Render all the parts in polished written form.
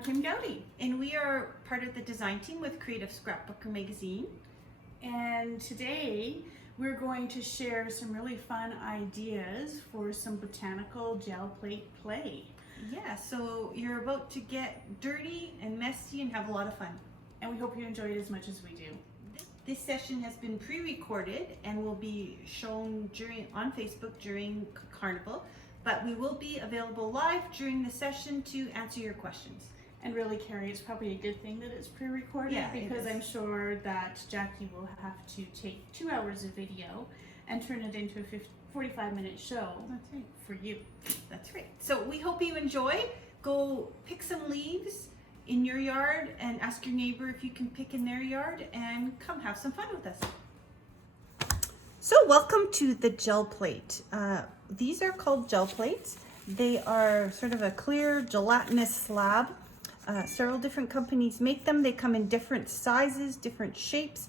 I'm Kim Gowdy, And we are part of the design team with Creative Scrapbooker Magazine. and today we're going to share some really fun ideas for some botanical gel plate play. Yeah, so you're about to get dirty and messy and have a lot of fun. And we hope you enjoy it as much as we do. This session has been pre-recorded and will be shown on Facebook during Carnival, but we will be available live during the session to answer your questions. And really, Carrie, it's probably a good thing that it's pre-recorded, Yeah, it because is. I'm sure that Jackie will have to take 2 hours of video and turn it into a 45-minute show. That's right. For you. That's right. So we hope you enjoy. Go pick some leaves in your yard and ask your neighbor if you can pick in their yard and come have some fun with us. So welcome to the gel plate. These are called gel plates. They are sort of a clear gelatinous slab. Several different companies make them. They come in different sizes, different shapes.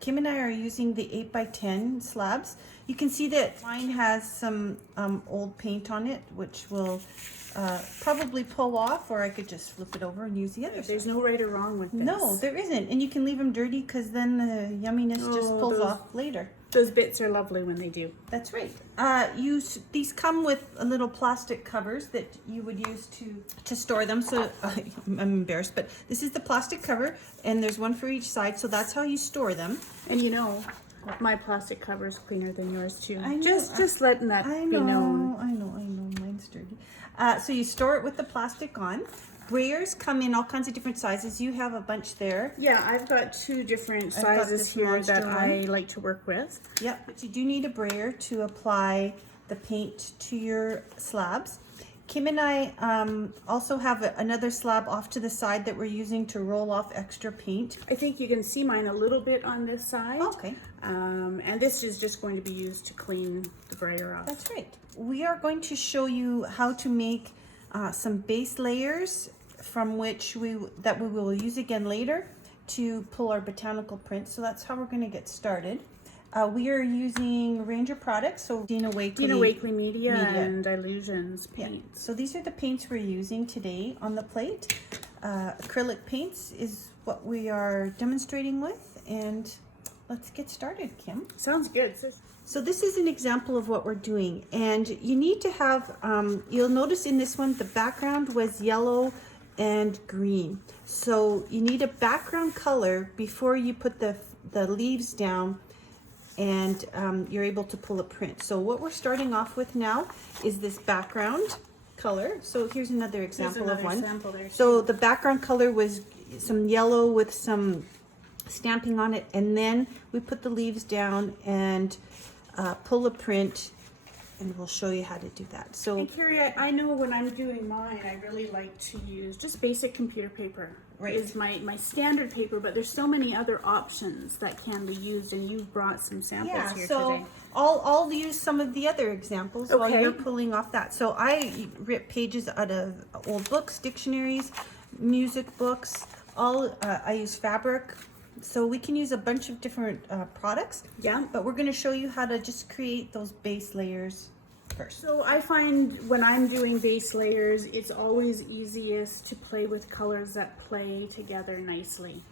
Kim and I are using the 8x10 slabs. You can see that mine has some old paint on it, which will probably pull off, or I could just flip it over and use the other There's side. no right or wrong with this. No, there isn't. And you can leave them dirty because then the yumminess just Oh, pulls those- off later. Those bits are lovely when they do. That's right. These come with little plastic covers that you would use to store them. So I'm embarrassed, but this is the plastic cover, and there's one for each side. So that's how you store them. And you know, my plastic cover is cleaner than yours too. I know. Just letting that I be know, known. I know. Mine's dirty. So you store it with the plastic on. Brayers come in all kinds of different sizes. You have a bunch there. Yeah, I've got 2 different I've got sizes this here monster that I one. like to work with. Yep, but you do need a brayer to apply the paint to your slabs. Kim and I also have another slab off to the side that we're using to roll off extra paint. I think you can see mine a little bit on this side. Okay. And this is just going to be used to clean the brayer off. That's right. We are going to show you how to make some base layers from which we will use again later to pull our botanical prints. So that's how we're going to get started. We are using Ranger products, so Dina Wakely Media and Illusions paints. So these are the paints we're using today on the plate. Acrylic paints is what we are demonstrating with, and let's get started, Kim. Sounds good. So this is an example of what we're doing, and you need to have, you'll notice in this one, the background was yellow and green. So you need a background color before you put the leaves down, and you're able to pull a print. So what we're starting off with now is this background color. So here's another example of one. So the background color was some yellow with some stamping on it, and then we put the leaves down and pull a print, and we'll show you how to do that. So, And Carrie, I know when I'm doing mine, I really like to use just basic computer paper. Right. Is my standard paper, but there's so many other options that can be used, and you've brought some samples here today. I'll use some of the other examples while Okay. you're pulling off that. So I rip pages out of old books, dictionaries, music books. I use fabric. So we can use a bunch of different products. Yeah. But we're going to show you how to just create those base layers first. So I find when I'm doing base layers, it's always easiest to play with colors that play together nicely.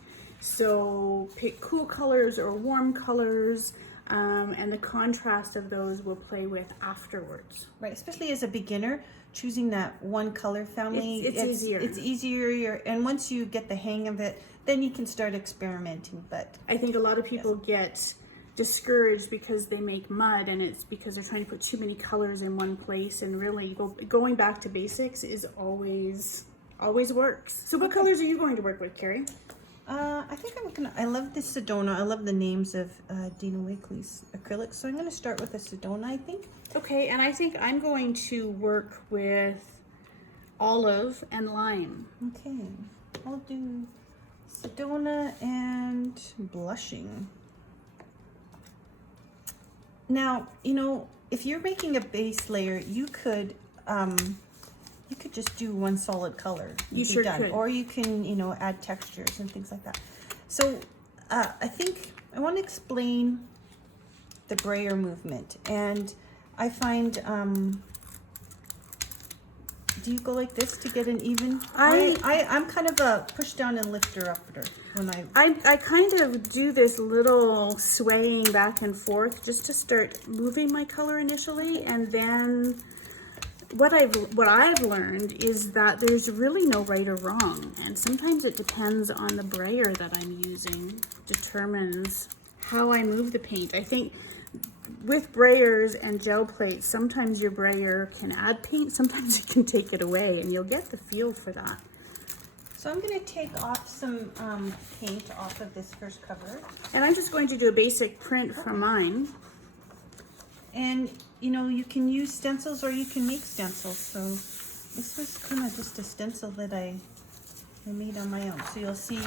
So pick cool colors or warm colors, and the contrast of those we'll play with afterwards. Right, especially as a beginner, choosing that one color family. It's easier. It's easier, and once you get the hang of it, then you can start experimenting. But I think a lot of people get discouraged because they make mud, and it's because they're trying to put too many colors in one place, and really going back to basics is always works. So what colors are you going to work with, Carrie? I think I love this Sedona. I love the names of Dina Wakely's acrylics. So I'm gonna start with a Sedona, I think. Okay, and I think I'm going to work with olive and lime. Okay, I'll do Sedona and blushing. Now, you know, if you're making a base layer, you could just do one solid color. You sure could. Or you can, you know, add textures and things like that. So I think I want to explain the Brayer movement, and I find Do you go like this to get an even? I'm kind of a push down and lifter upper when I kind of do this little swaying back and forth just to start moving my color initially, and then what I've learned is that there's really no right or wrong, and sometimes it depends on the brayer that I'm using determines how I move the paint. I think with brayers and gel plates, sometimes your brayer can add paint, sometimes it can take it away, and you'll get the feel for that. So I'm going to take off some paint off of this first cover. And I'm just going to do a basic print from mine. And you know, you can use stencils or you can make stencils. So this was kind of just a stencil that I made on my own. So you'll see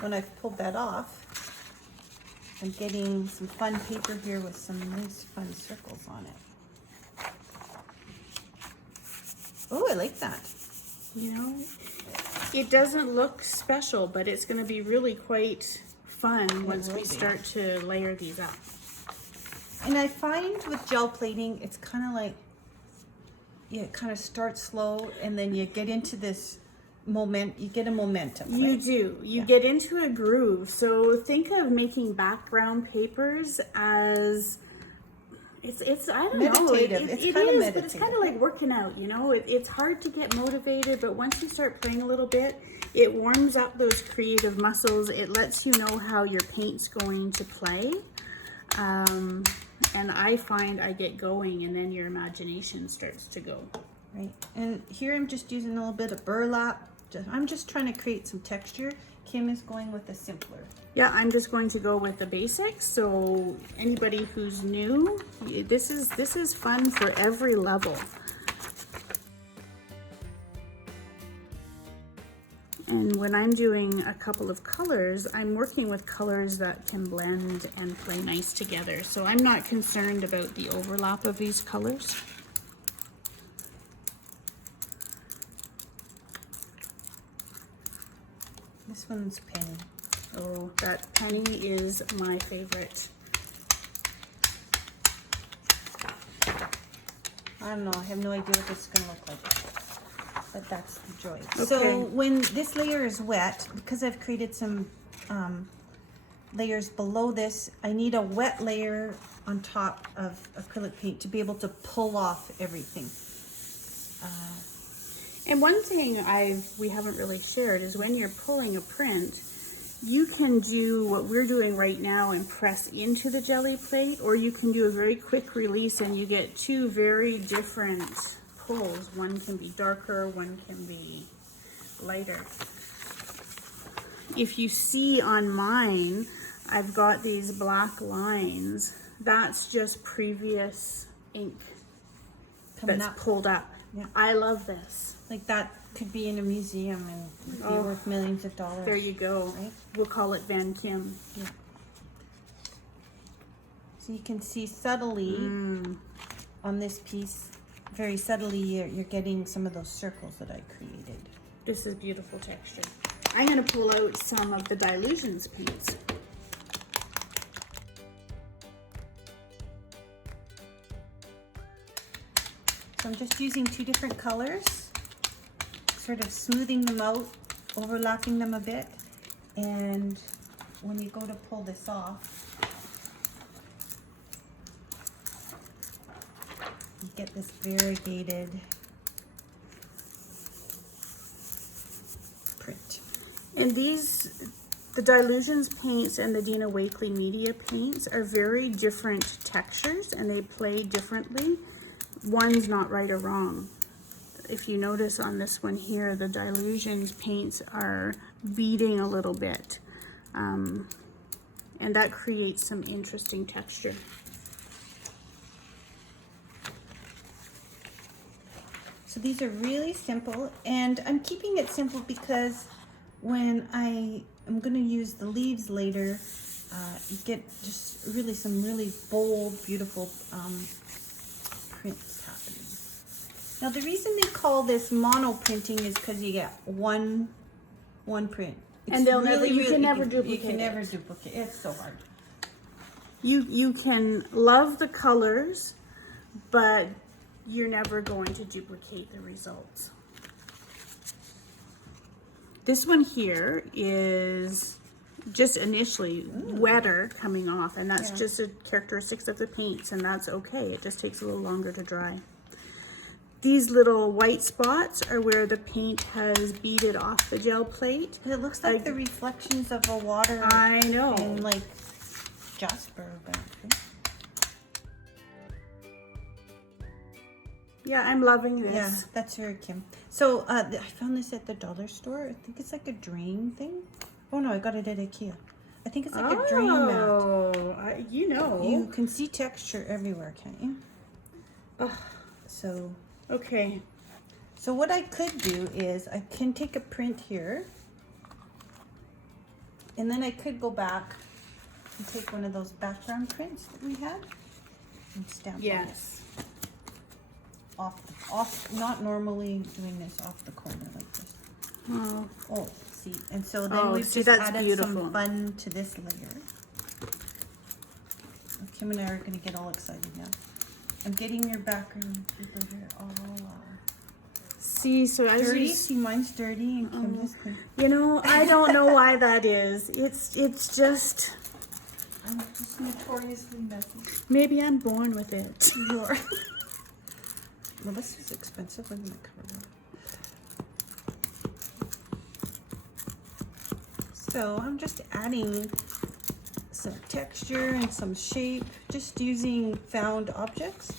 when I've pulled that off, I'm getting some fun paper here with some nice fun circles on it. Oh, I like that. You know, it doesn't look special, but it's going to be really quite fun once we start to layer these up. And I find with gel plating, it's kind of like, yeah, it kind of starts slow and then you get into this you get a momentum. Right? You do. You get into a groove. So think of making background papers as it's I don't meditative. know. It's kind of meditative. But it's kind of like working out, you know. It's hard to get motivated, but once you start playing a little bit, it warms up those creative muscles. It lets you know how your paint's going to play. And I find I get going, and then your imagination starts to go. Right. And here I'm just using a little bit of burlap. I'm just trying to create some texture. Kim is going with a simpler. Yeah, I'm just going to go with the basics. So anybody who's new, this is fun for every level. And when I'm doing a couple of colors, I'm working with colors that can blend and play nice together. So I'm not concerned about the overlap of these colors. This one's Penny. Oh, that Penny is my favorite. I don't know, I have no idea what this is going to look like, but that's the joy. Okay. So when this layer is wet, because I've created some layers below this, I need a wet layer on top of acrylic paint to be able to pull off everything. And one thing we haven't really shared is when you're pulling a print, you can do what we're doing right now and press into the jelly plate, or you can do a very quick release and you get two very different pulls. One can be darker, one can be lighter. If you see on mine, I've got these black lines. That's just previous ink that's pulled up. Yeah. I love this. Like that could be in a museum and be worth millions of dollars. There you go. Right? We'll call it Van Kim. Yeah. So you can see subtly on this piece, very subtly, you're getting some of those circles that I created. This is beautiful texture. I'm going to pull out some of the Dilutions paints. So I'm just using two different colors, sort of smoothing them out, overlapping them a bit, and when you go to pull this off, you get this variegated print. And the Dilutions paints and the Dina Wakley Media paints are very different textures and they play differently. One's not right or wrong. If you notice on this one here, the Dilutions paints are beading a little bit. And that creates some interesting texture. So these are really simple, and I'm keeping it simple because when I am going to use the leaves later, you get just really some really bold, beautiful prints happening. Now the reason they call this mono printing is because you get one print. It's And you really can never duplicate You can never it. duplicate. It's so hard. You can love the colors, but you're never going to duplicate the results. This one here is just initially wetter coming off, and that's just a characteristics of the paints, and that's okay. It just takes a little longer to dry. These little white spots are where the paint has beaded off the gel plate. But it looks like the reflections of a water. I know. And like jasper. Yeah, I'm loving this. Yeah, that's very Kim. So I found this at the dollar store. I think it's like a drain thing. Oh no, I got it at IKEA. I think it's like a drain mat. Oh, you know. You can see texture everywhere, can't you? Oh, so. Okay. So what I could do is I can take a print here. And then I could go back and take one of those background prints that we had and stamp Yes. off, not normally doing this off the corner like this. Oh, see, and so then we've just added some fun to this layer. Kim and I are gonna get all excited now. I'm getting your background paper here. Oh, wow. See, so as Dirty? you See, mine's dirty and Kim is clean. You know, I don't know why that is. It's just. I'm just notoriously messy. Maybe I'm born with it. You are. Well, this is expensive. I'm gonna cover that. So I'm just adding some texture and some shape, just using found objects.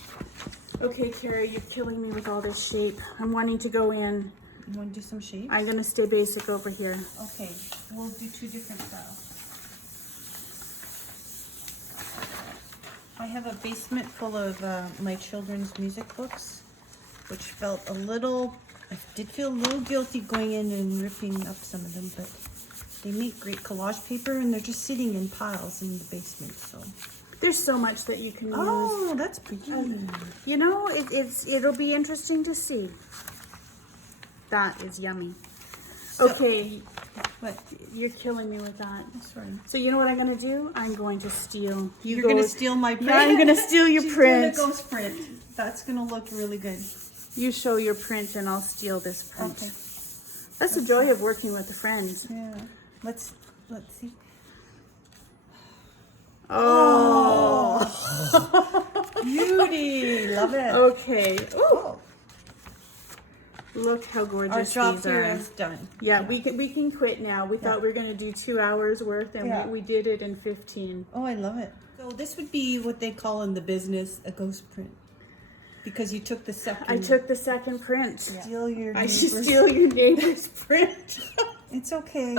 Okay, Carrie, you're killing me with all this shape. I'm wanting to go in. You want to do some shapes? I'm gonna stay basic over here. Okay, we'll do two different styles. I have a basement full of my children's music books, which felt a little, I did feel a little guilty going in and ripping up some of them, but they make great collage paper and they're just sitting in piles in the basement, so. There's so much that you can use. Oh, that's pretty. You know, it'll be interesting to see. That is yummy. So, okay, what? You're killing me with that. That's right. So you know what I'm gonna do? I'm going to steal. You're gonna steal my print? Yeah, I'm gonna steal your She's print. doing a ghost print. That's gonna look really good. You show your print and I'll steal this print. Okay. That's the joy of working with a friend. Yeah. Let's see. Oh. Beauty. Love it. Okay. Ooh. Oh. Look how gorgeous Our job these here are. is done. Yeah, we can quit now. We thought we were going to do 2 hours worth, and we did it in 15. Oh, I love it. So this would be what they call in the business a ghost print, because you took the second. I took the second print. Steal your. I should steal your neighbor's print. It's okay.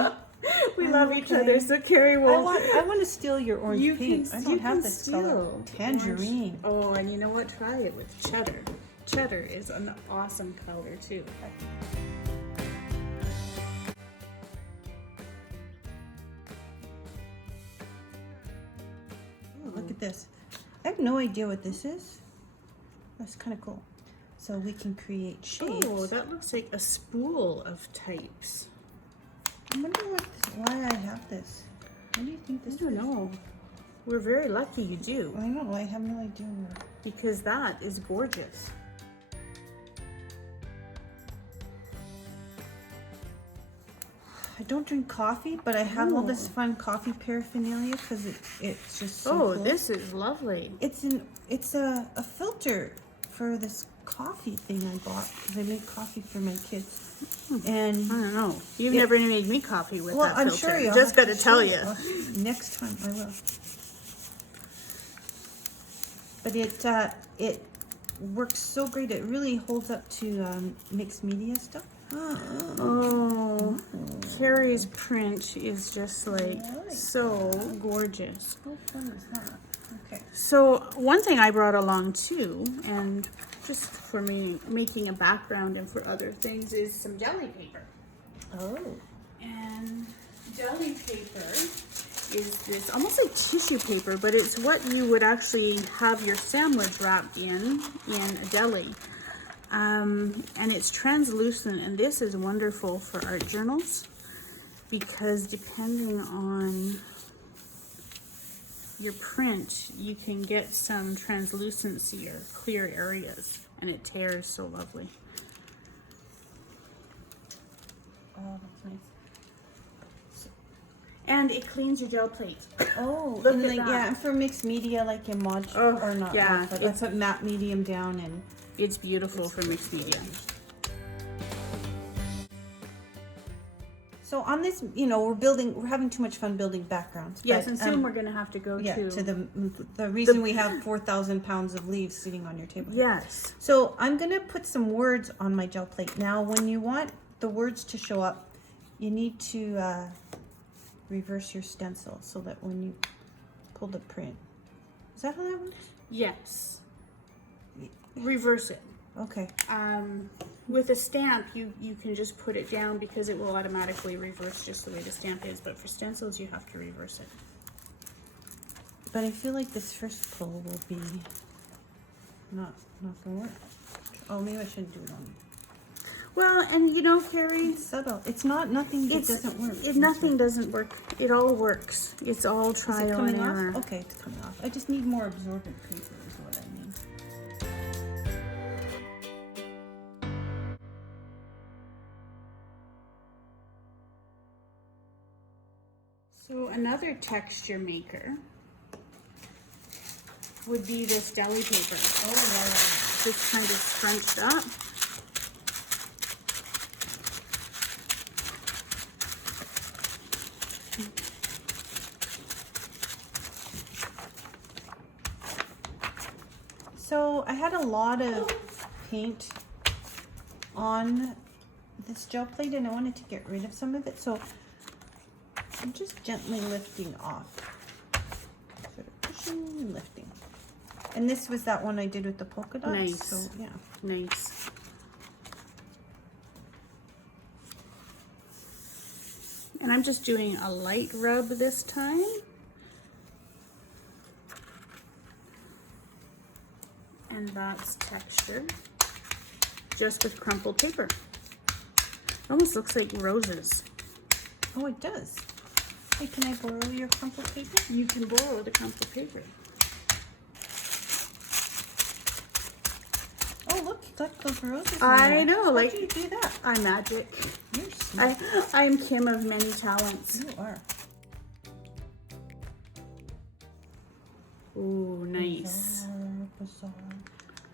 We love each other, so Carrie will. I want to steal your orange paint. I don't have this color. Tangerine. Oh, and you know what? Try it with cheddar. Cheddar is an awesome color too. Oh, look at this. I have no idea what this is. That's kind of cool. So we can create shapes. Oh, that looks like a spool of types. I wonder why I have this. What do you think this is? I don't know. We're very lucky you do. I know, I have no idea. Because that is gorgeous. I don't drink coffee, but I have all this fun coffee paraphernalia because it's just so cool. This is lovely. It's a filter for this coffee thing I bought because I make coffee for my kids. And I don't know. You've never made me coffee with that filter. I'm sure you'll just got to tell you. Next time I will. But it works so great. It really holds up to mixed media stuff. Oh, Carrie's print is just like so gorgeous. How fun is that? Okay. So one thing I brought along too, and just for me making a background and for other things, is some jelly paper. Oh. And jelly paper is this almost like tissue paper, but it's what you would actually have your sandwich wrapped in a deli. And it's translucent, and this is wonderful for art journals because depending on your print, you can get some translucency or clear areas, and it tears so lovely. Oh, that's nice. And it cleans your gel plate. Oh, Look and at like, that. yeah, and for mixed media, like in mod, Oh, or not, yeah, mod, but I put matte medium down and. It's beautiful for mixed media. So on this, you know, we're having too much fun building backgrounds. Yes, but, and soon we're gonna have to go to the reason we have 4,000 pounds of leaves sitting on your table. Yes. So I'm gonna put some words on my gel plate. Now, when you want the words to show up, you need to reverse your stencil so that when you pull the print, is that how that works? Yes. Reverse it. Okay. With a stamp, you can just put it down because it will automatically reverse just the way the stamp is. But for stencils, you have to reverse it. But I feel like this first pull will be not gonna work. Oh, maybe I shouldn't do it on. Well, and you know, Carrie, It's subtle. It's not nothing that doesn't work. Nothing doesn't work. It all works. It's all trial and error. Off? Okay, it's coming off. I just need more absorbent paper is what I mean. So another texture maker would be this deli paper. Oh, yeah. Just kind of scrunched up. So I had a lot of paint on this gel plate and I wanted to get rid of some of it. So I'm just gently lifting off. Sort of pushing and lifting. And this was that one I did with the polka dots. Nice. So yeah. Nice. And I'm just doing a light rub this time. And that's texture, just with crumpled paper. Almost looks like roses. Oh, it does. Hey, can I borrow your crumpled paper? You can borrow the crumpled paper. Oh, look, you got those roses. I know, How like do you do that? I'm magic. You're smart. I am Kim of many talents. You are. Ooh, nice. Bizarre.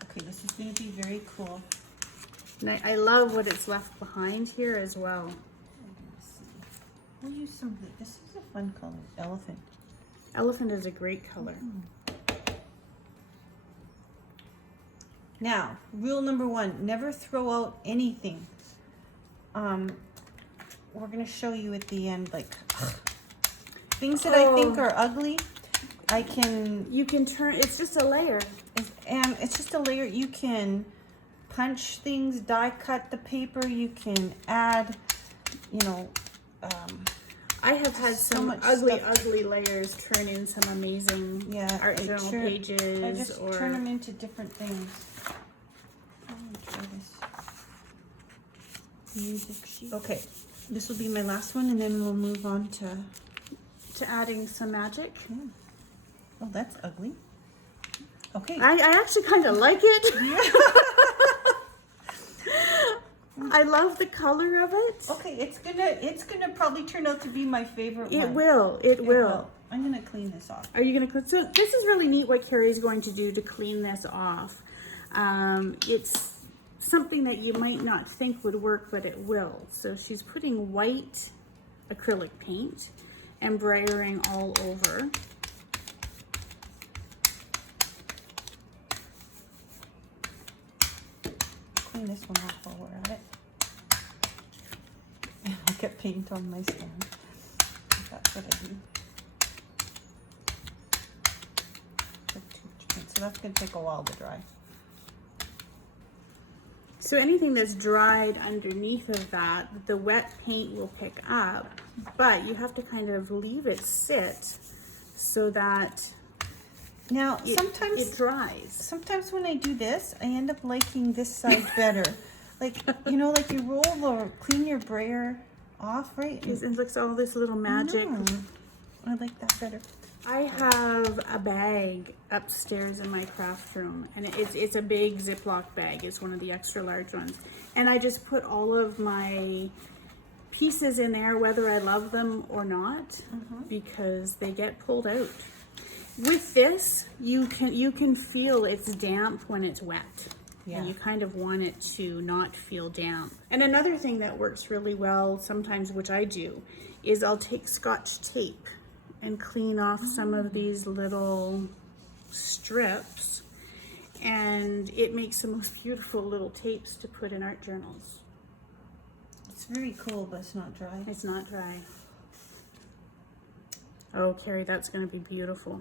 Okay, this is going to be very cool. I love what it's left behind here as well. We'll use some of it. This is a fun color. Elephant. Elephant is a great color. Now, rule number 1, never throw out anything. We're going to show you at the end, like, things that I think are ugly. You can turn, it's just a layer. And it's just a layer. You can punch things, die cut the paper. You can add, you know, I have had so some much ugly, stuff. ugly layers turn in some amazing art journal pages. I just turn them into different things. I'm gonna try this music sheet. Okay, this will be my last one, and then we'll move on to adding some magic. Oh, that's ugly. Okay. I actually kind of like it. I love the color of it. Okay, it's gonna probably turn out to be my favorite one. It will. I'm gonna clean this off. Are you gonna clean? So this is really neat what Carrie's going to do to clean this off. It's something that you might not think would work, but it will. So she's putting white acrylic paint and brayering all over. Clean this one off while we're at it. I'll get paint on my stand. That's what I do. So that's going to take a while to dry. So anything that's dried underneath of that, the wet paint will pick up, but you have to kind of leave it sit so that now sometimes it dries. Sometimes when I do this, I end up liking this side better. Like, you know, like you roll or clean your brayer off, right? It looks all this little magic. No, I like that better. I have a bag upstairs in my craft room, and it's a big Ziploc bag. It's one of the extra large ones. And I just put all of my pieces in there whether I love them or not, because they get pulled out. With this, you can feel it's damp when it's wet. Yeah. And you kind of want it to not feel damp. And another thing that works really well sometimes, which I do, is I'll take Scotch tape and clean off some of these little strips, and it makes the most beautiful little tapes to put in art journals. It's very cool, but it's not dry. It's not dry. Oh, Carrie, that's going to be beautiful.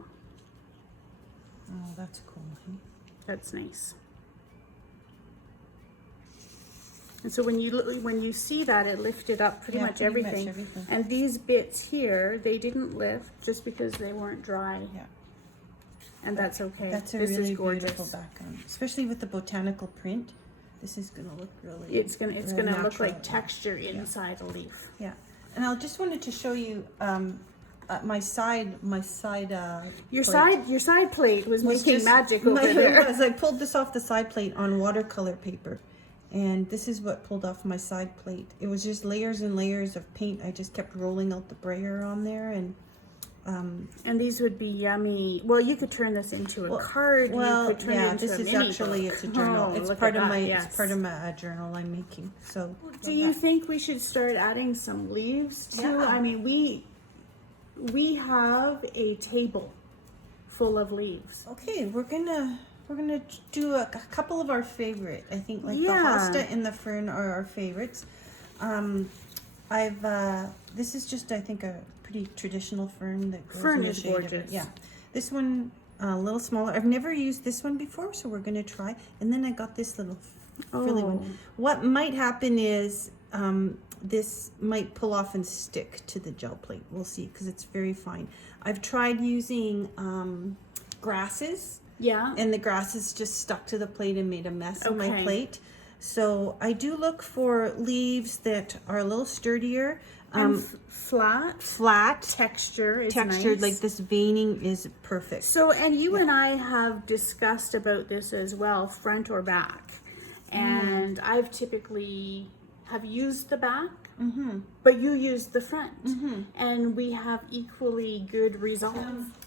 Oh, that's cool. That's nice. And so when you see that, it lifted up pretty much everything. And these bits here, they didn't lift just because they weren't dry. Yeah. And that's okay. That's a this really is gorgeous. beautiful background, especially with the botanical print. This is gonna look really. It's gonna natural. look like texture inside a leaf. Yeah, and I just wanted to show you my side. Your plate side plate was making just magic over there. As I pulled this off the side plate on watercolor paper, and this is what pulled off my side plate. It was just layers and layers of paint. I just kept rolling out the brayer on there, and these would be yummy. Well, you could turn this into a card. Well, you could turn it into this a is mini actually book. it's a journal. Oh, it's look part at of that, my yes. it's part of my journal I'm making. So Do you think we should start adding some leaves too? Yeah. I mean, we have a table full of leaves. Okay, we're gonna do a couple of our favorite. I think like the Yeah. hosta and the fern are our favorites. This is just I think a pretty traditional fern that goes Fern in a is shade of- gorgeous. Yeah, this one a little smaller. I've never used this one before, so we're gonna try. And then I got this little frilly Oh. one. What might happen is this might pull off and stick to the gel plate. We'll see because it's very fine. I've tried using grasses. Yeah. And the grasses just stuck to the plate and made a mess of my Okay. plate. So I do look for leaves that are a little sturdier, flat texture is textured, nice. like this veining is perfect. So, and you and I have discussed about this as well, front or back. And I've typically have used the back, but you used the front. And we have equally good results.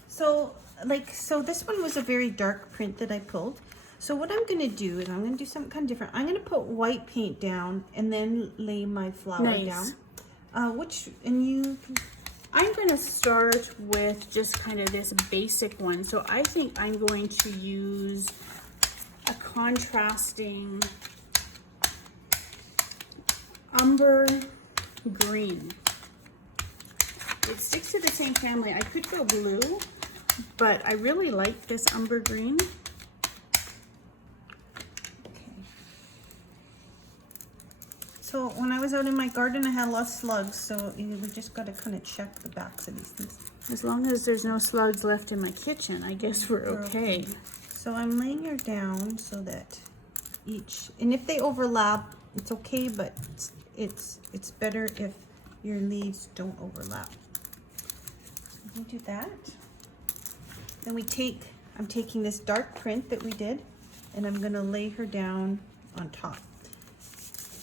So this one was a very dark print that I pulled. So what I'm going to do is I'm going to do something kind of different. I'm going to put white paint down and then lay my flower down. I'm going to start with just kind of this basic one. So I think I'm going to use a contrasting umber green. It sticks to the same family. I could go blue, but I really like this umber green. So when I was out in my garden, I had lots of slugs, so we just got to kind of check the backs of these things. As long as there's no slugs left in my kitchen, I guess we're okay. So I'm laying her down so that and if they overlap, it's okay, but it's better if your leaves don't overlap. We do that. Then I'm taking this dark print that we did, and I'm gonna lay her down on top.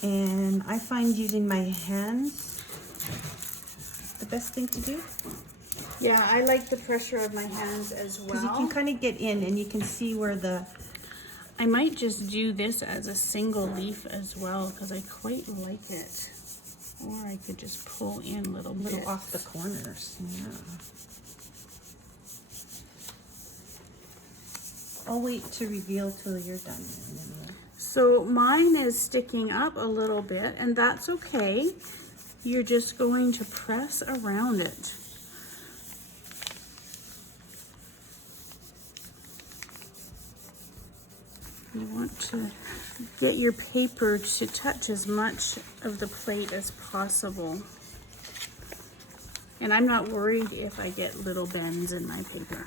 And I find using my hands the best thing to do. Yeah, I like the pressure of my hands as well. Because you can kind of get in and you can see where I might just do this as a single leaf as well because I quite like it. Or I could just pull in little bits. off the corners. Yeah. I'll wait to reveal till you're done. So mine is sticking up a little bit, and that's okay. You're just going to press around it. You want to get your paper to touch as much of the plate as possible. And I'm not worried if I get little bends in my paper.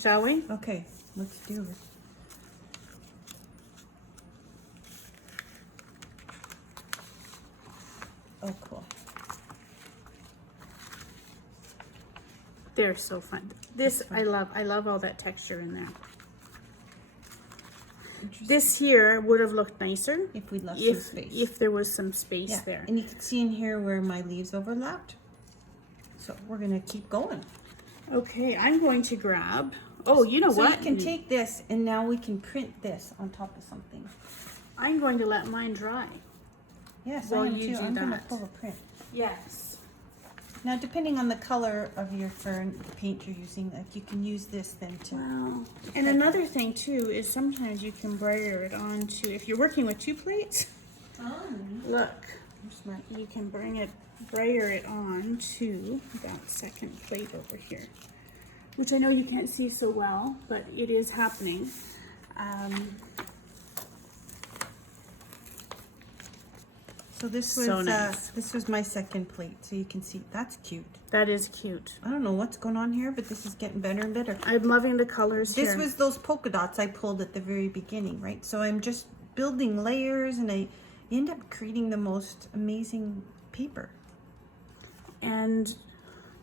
Shall we? Okay, let's do it. Oh, cool. They're so fun. This I love. I love all that texture in there. Interesting. This here would have looked nicer If we left some space. if there was some space Yeah, there. and you can see in here where my leaves overlapped. So we're gonna keep going. Okay, I'm going to grab, oh, you know So what? you can take this and now we can print this on top of something. I'm going to let mine dry. Yes, While I am you too. do I'm gonna that. pull a print. Yes. Now, depending on the color of your fern, the paint you're using, like you can use this then to. Wow. And another thing too is sometimes you can brayer it onto, if you're working with 2 plates, look, You're smart. you can brayer it on to that second plate over here, which I know you can't see so well, but it is happening. So this was So nice. this was my second plate, so you can see that's cute. That is cute. I don't know what's going on here, but this is getting better and better. I'm loving the colors This here. was those polka dots I pulled at the very beginning, right? So I'm just building layers, and I end up creating the most amazing paper. And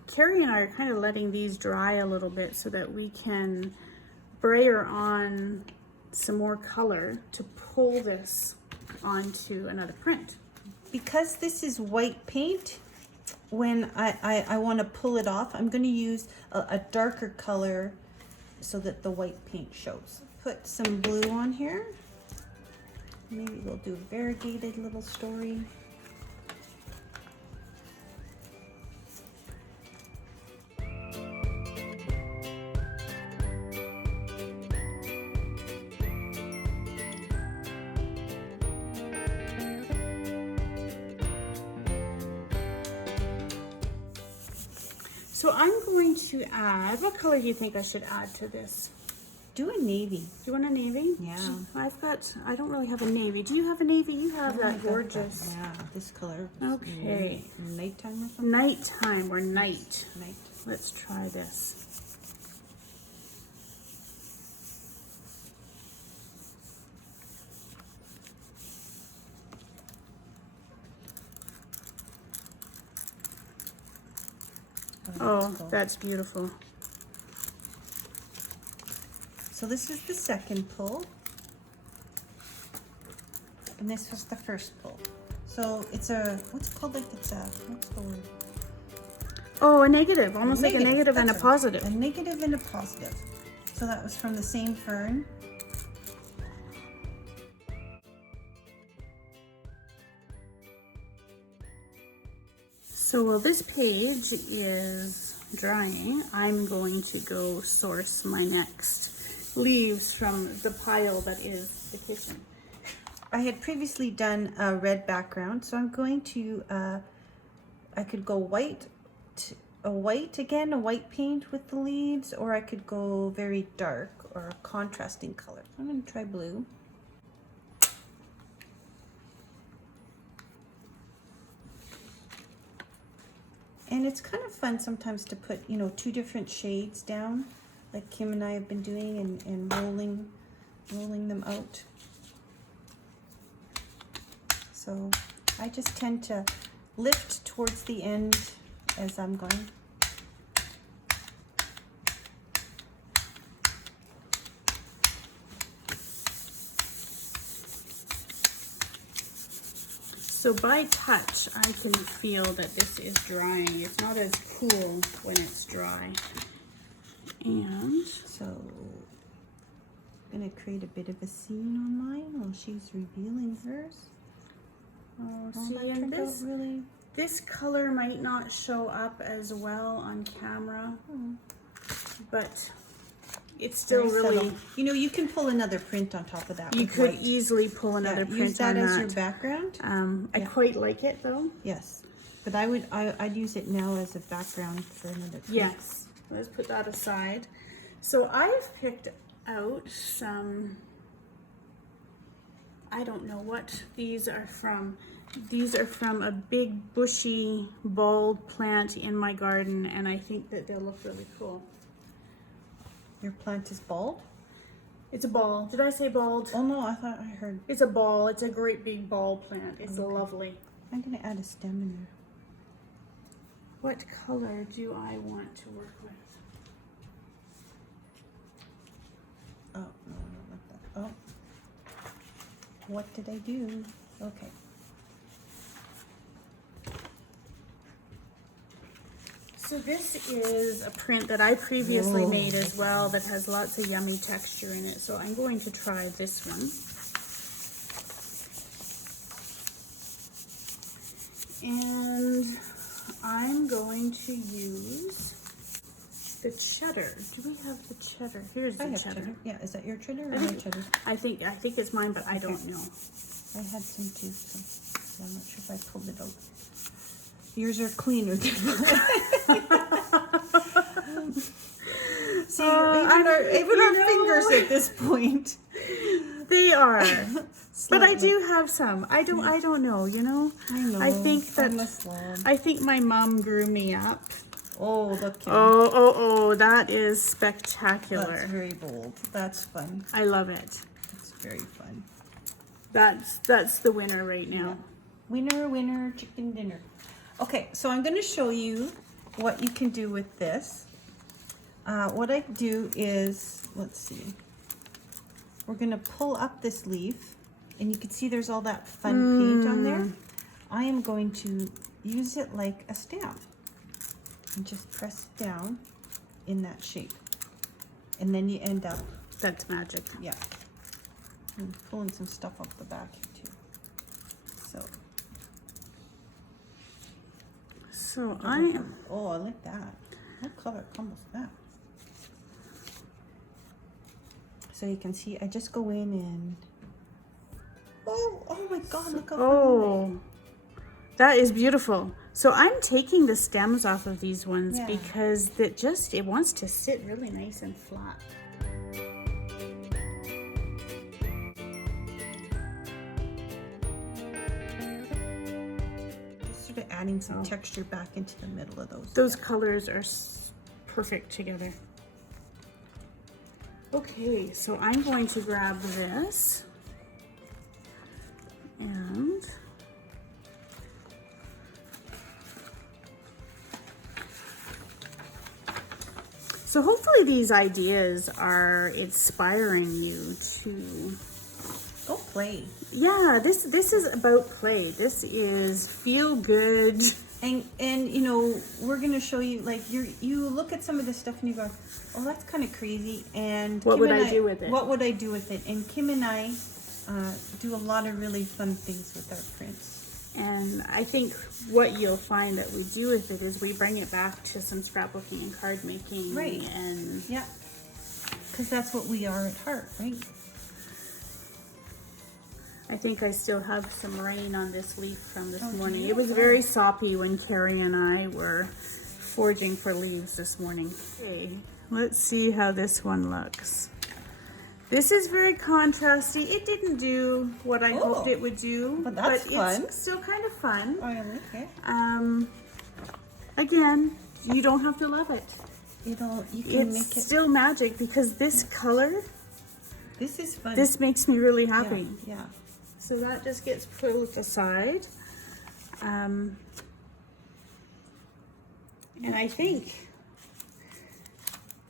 Carrie and I are kind of letting these dry a little bit so that we can brayer on some more color to pull this onto another print. Because this is white paint, when I want to pull it off, I'm going to use a darker color so that the white paint shows. Put some blue on here. Maybe we'll do a variegated little story. So I'm going to add, what color do you think I should add to this? Do a navy. Do you want a navy? Yeah. I don't really have a navy. Do you have a navy? You have Oh, I that got gorgeous. that. Yeah, this color. Okay. Nighttime or something? Nighttime or night. Night. Let's try this. Oh, cool. that's beautiful. So this is the second pull. And this was the first pull. So it's a, what's it called? Like it's a, what's the word? Oh, a negative, almost like a Negative, negative and a that's right. positive. A negative and a positive. So that was from the same fern. So while this page is drying, I'm going to go source my next leaves from the pile that is the kitchen. I had previously done a red background, so I'm going to, I could go white, a white paint with the leaves, or I could go very dark or a contrasting color. I'm going to try blue. And it's kind of fun sometimes to put, you know, 2 different shades down, like Kim and I have been doing, and rolling them out. So I just tend to lift towards the end as I'm going. So by touch, I can feel that this is drying. It's not as cool when it's dry. And So I'm gonna create a bit of a scene on mine while she's revealing hers. oh, Oh, see, that and turned out this, really. this color might not show up as well on camera, but it's still Very really, subtle. You know, you can pull another print on top of that. you with could white. easily pull another Yeah, print use that on as that. your background. I Yeah. quite like it though. Yes, but I'd use it now as a background for another print. Yes, let's put that aside. So I've picked out some, I don't know what these are from. These are from a big bushy bald plant in my garden, and I think that they'll look really cool. Your plant is bald? It's a ball. Did I say bald? Oh no, I thought I heard. It's a ball. It's a great big ball plant. It's Okay. lovely. I'm gonna add a stem in there. What color do I want to work with? Oh no, not like that. Oh, What did I do? Okay. So this is a print that I previously Whoa. made as well that has lots of yummy texture in it. So I'm going to try this one. And I'm going to use the cheddar. Do we have the cheddar? Here's the I have cheddar. cheddar. Yeah, is that your cheddar or I my think, cheddar? I think it's mine, but I don't know. I had some too, so I'm not sure if I pulled it out. Yours are cleaner than mine. See, even our fingers at this point. They are. But I do have some. I don't know, you know? I know. I think that I'm a slob. I think my mom grew me up. Oh, look. Oh, that is spectacular. That's very bold. That's fun. I love it. It's very fun. That's the winner right now. Winner, winner, chicken dinner. Okay, so I'm going to show you what you can do with this. What I do is, let's see, we're going to pull up this leaf, and you can see there's all that fun paint on there. I am going to use it like a stamp and just press it down in that shape. And then you end up, That's magic. yeah, I'm pulling some stuff off the back here too. So I am. Oh, I like that. What color comes with that? So you can see, I just go in and oh my God! Look how Oh, that is beautiful. So I'm taking the stems off of these ones Yeah. because it wants to sit really nice and flat. just sort of adding some texture back into the middle of those. Those colors are perfect together. Okay, so I'm going to grab this and so hopefully these ideas are inspiring you to Go play. yeah, this is about play. This is feel good. And you know, we're gonna show you, like, you look at some of this stuff and you go, oh, that's kind of crazy. And What Kim would and I do with it? What would I do with it? And Kim and I do a lot of really fun things with our prints. And I think what you'll find that we do with it is we bring it back to some scrapbooking and card making. Right. And Yeah, because that's what we are at heart, right? I think I still have some rain on this leaf from this Oh, do morning. you? It was very soppy when Carrie and I were foraging for leaves this morning. Okay, let's see how this one looks. This is very contrasty. It didn't do what I hoped it would do, but that's fun. It's still kind of fun. Oh, I like it. Again, you don't have to love it. You can It's make it. still magic because this color, This is fun. this makes me really happy. Yeah. So that just gets put aside. And I think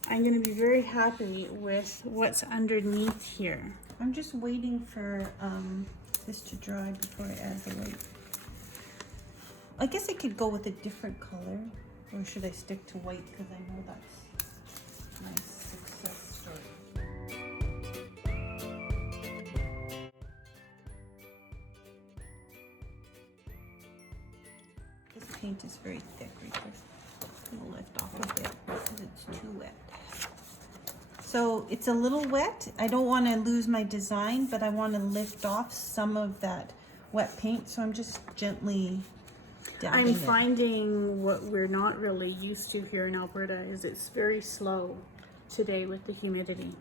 I'm going to be very happy with what's underneath here. I'm just waiting for this to dry before I add the white. I guess I could go with a different color, or should I stick to white because I know that's my success story. This paint is very thick right there. I'm gonna lift off a bit because it's too wet. So it's a little wet. I don't want to lose my design, but I want to lift off some of that wet paint. So I'm just gently dabbing I'm it. finding what we're not really used to here in Alberta is it's very slow today with the humidity.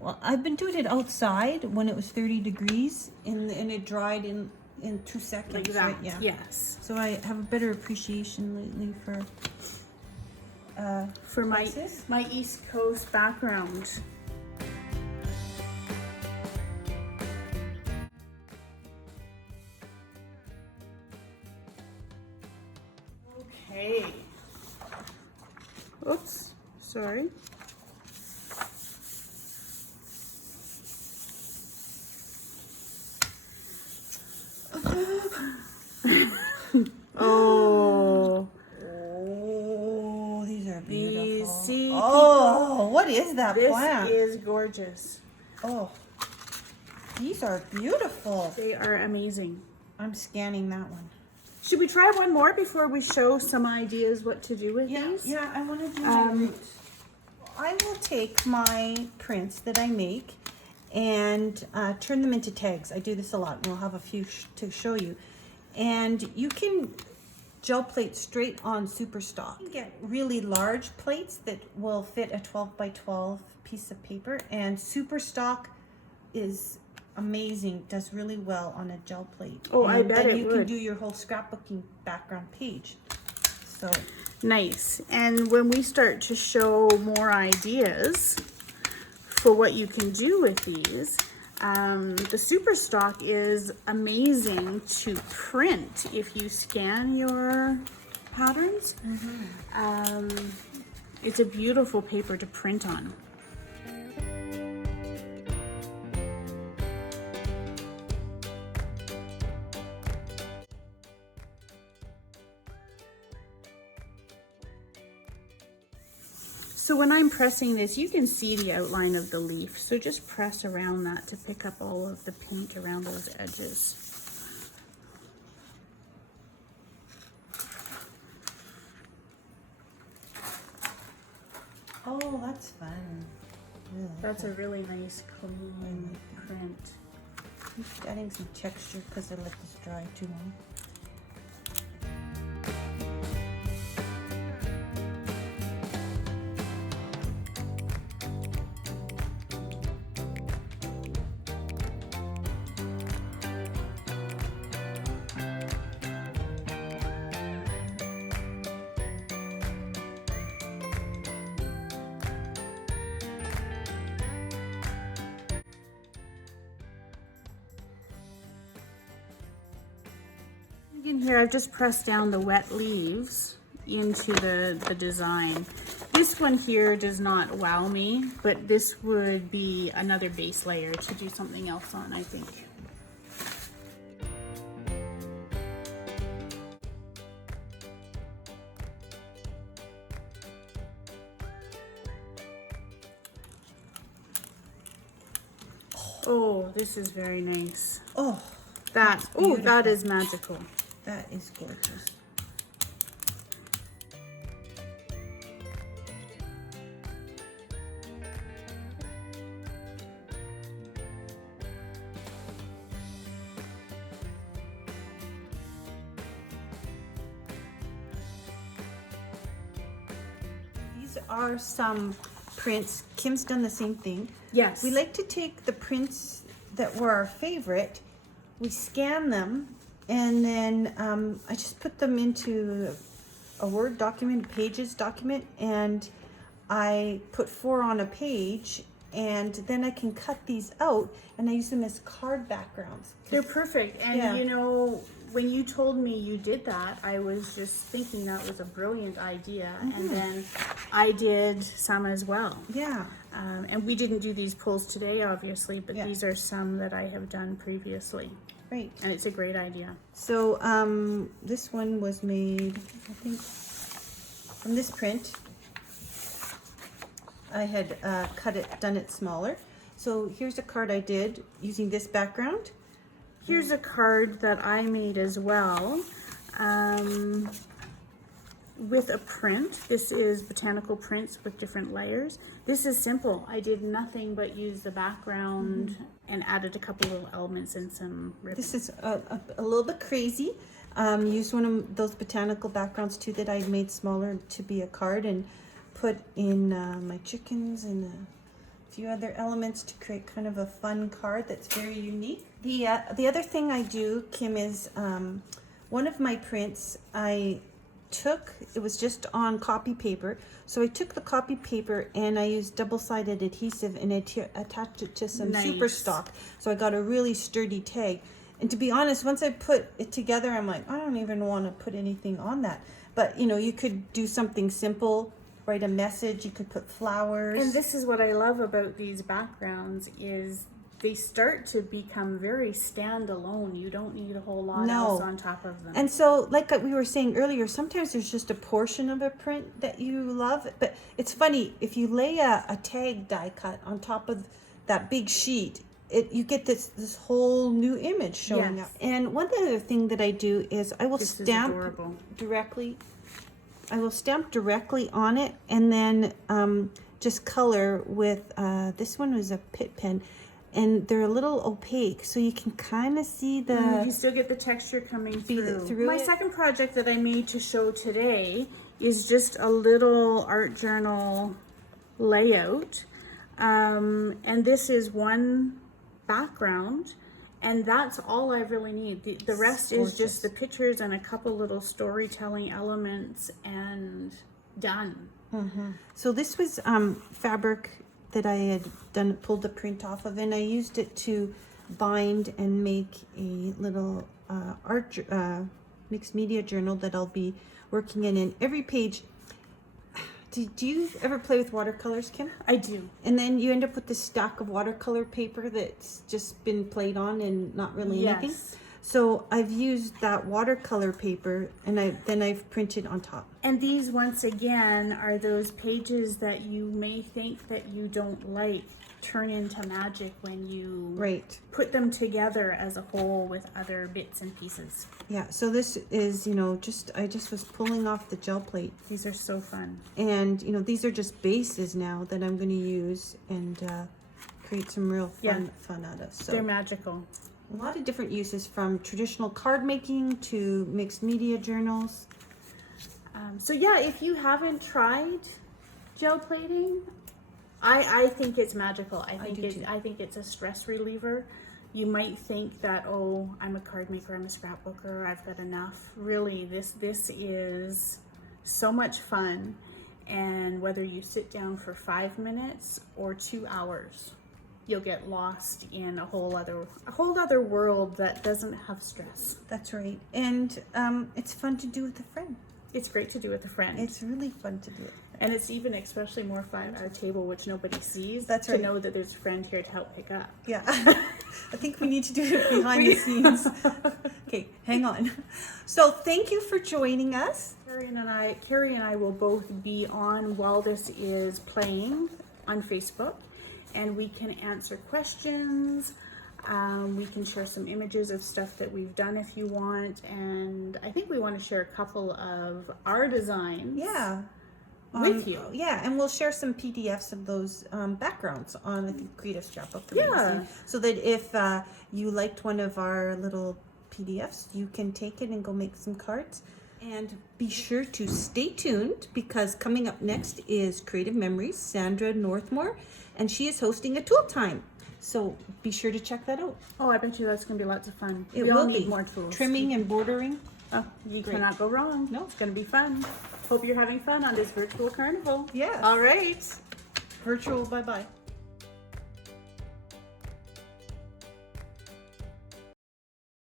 Well, I've been doing it outside when it was 30 degrees and it dried in 2 seconds. Like that, right? Yeah. yes. So I have a better appreciation lately for places. my East Coast background. Okay. Oops, sorry. Oh. Oh, these are beautiful. These, see, oh, what is that this plant? is gorgeous. Oh, these are beautiful. They are amazing. I'm scanning that one. Should we try one more before we show some ideas what to do with these? Yeah, I want to do my roots. I will take my prints that I make and turn them into tags. I do this a lot, and we'll have a few to show you. And you can gel plate straight on super stock. You can get really large plates that will fit a 12 by 12 piece of paper, and super stock is amazing, does really well on a gel plate. Oh, and I bet then it you would. can do your whole scrapbooking background page. So Nice. And when we start to show more ideas for what you can do with these, the super stock is amazing to print if you scan your patterns. It's a beautiful paper to print on. So when I'm pressing this, you can see the outline of the leaf. So just press around that to pick up all of the paint around those edges. oh, that's fun. Really That's a really nice clean print. I'm just adding some texture because I let this dry too long. In here, I've just pressed down the wet leaves into the design. This one here does not wow me, but this would be another base layer to do something else on, I think. Oh, this is very nice. Oh, That, oh, that is magical. that is gorgeous. These are some prints. Kim's done the same thing. Yes. We like to take the prints that were our favorite, we scan them, and then I just put them into a Word document, a Pages document, and I put 4 on a page, and then I can cut these out, and I use them as card backgrounds. They're perfect. And Yeah. you know, when you told me you did that, I was just thinking that was a brilliant idea. And then I did some as well. Yeah. And we didn't do these pulls today, obviously, but Yeah. these are some that I have done previously. Great. And it's a great idea. So this one was made, I think, from this print. I had done it smaller. So here's a card I did using this background. Here's a card that I made as well with a print. This is Botanical prints with different layers. This is simple. I did nothing but use the background and added a couple little elements and some ribbon. This is a little bit crazy. Used one of those Botanical backgrounds too that I made smaller to be a card, and put in my chickens and a few other elements to create kind of a fun card that's very unique. The other thing I do, Kim, is one of my prints I took, it was just on copy paper, so I took the copy paper and I used double-sided adhesive and attached it to some super stock, so I got a really sturdy tag. And to be honest, once I put it together, I'm like, I don't even want to put anything on that. But you know, you could do something simple, write a message, you could put flowers. And this is what I love about these backgrounds is they start to become very standalone. You don't need a whole lot No. else on top of them. And so, like we were saying earlier, sometimes there's just a portion of a print that you love. But it's funny, if you lay a tag die cut on top of that big sheet, you get this whole new image showing Yes. up. And one other thing that I do is I will This is stamp adorable. directly. I will stamp directly on it, and then just color with this one was a Pitt pen, and they're a little opaque, so you can kind of see the. You still get the texture coming through. My it. second project that I made to show today is just a little art journal layout. And this is one background, and that's all I really need. The rest is just the pictures and a couple little storytelling elements, and done. So this was fabric that I had pulled the print off of, and I used it to bind and make a little mixed media journal that I'll be working in. And every page, do you ever play with watercolors, Kim? I do. And then you end up with this stack of watercolor paper that's just been played on and not really anything. Yes. So I've used that watercolor paper, and I've printed on top. And these, once again, are those pages that you may think that you don't like turn into magic when you put them together as a whole with other bits and pieces. Yeah, so this is, I just was pulling off the gel plate. These are so fun. And, these are just bases now that I'm going to use and create some real fun out of. So they're magical. a lot of different uses, from traditional card making to mixed media journals. So yeah, if you haven't tried gel plating, I think it's magical. I think it's a stress reliever. You might think that, oh, I'm a card maker, I'm a scrapbooker, I've got enough. Really, this is so much fun. And whether you sit down for 5 minutes or 2 hours, you'll get lost in a whole other world that doesn't have stress. That's right. And it's fun to do with a friend. It's great to do with a friend. It's really fun to do it. And it's even especially more fun at our table, which nobody sees. That's to right. know that there's a friend here to help pick up. Yeah. I think we need to do it behind the scenes. Okay, hang on. So thank you for joining us. Carrie and I will both be on while this is playing on Facebook, and we can answer questions. We can share some images of stuff that we've done if you want, and I think we want to share a couple of our designs. Yeah. With you. Yeah, and we'll share some PDFs of those backgrounds on, I think, Creative Scrapbooker Magazine. So that if you liked one of our little PDFs, you can take it and go make some cards. And be sure to stay tuned, because coming up next is Creative Memories, Sandra Northmore, and she is hosting a tool time. So be sure to check that out. Oh, I bet you that's going to be lots of fun. It we all will need be. more tools. Trimming and bordering. Oh, you cannot go wrong. No. It's going to be fun. Hope you're having fun on this virtual carnival. Yes. All right. Virtual bye-bye.